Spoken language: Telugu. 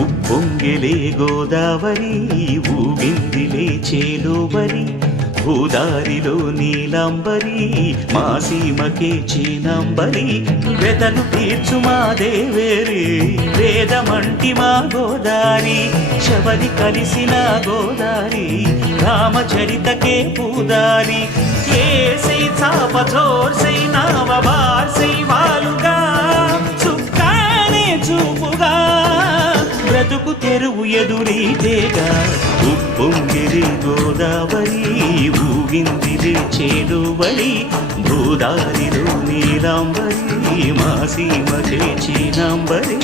ఉప్పొంగిలే గోదావరి ఊగిందిలే చేలోబరి భూదారిలో నీలాంబరి మా సీమకే చీనాంబరి వెతలు తీర్చు మా దేవేరి వేదమంటి మా గోదారి శబరి కలిసిన గోదారి రామచరితకే పూదారి ఏసై చాప చోర్సై నావబార్సై వాలుగా చుక్కానే చూపుగా బ్రతుకు తెరువు ఎదురీతేగా ఉప్పొంగిరి గోదావరి ఊగిందిరి చేలువరి భూదారిలో నీలాంబరి మా సీమ చేచినాంబరి